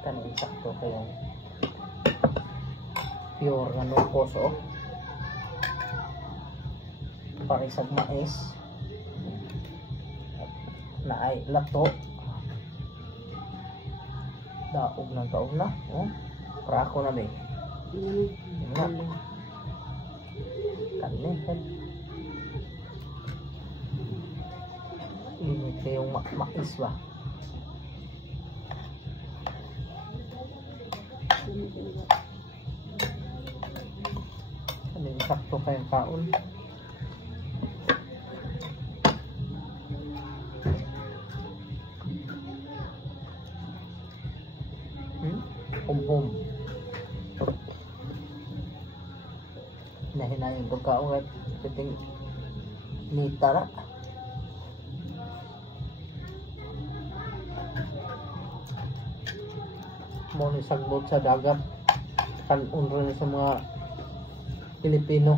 Kanin sakto kaya pure nga nukos oh. Parisag mais na ay lato daog ng kaog na oh. Prako na ba na kanin kan ini kayong mais ba kanin sakto kayong kaon. Hum-hum. Hinahin itong kaong at piting nitara. Muna sagbot sa dagat. Kan unro sa mga Pilipino.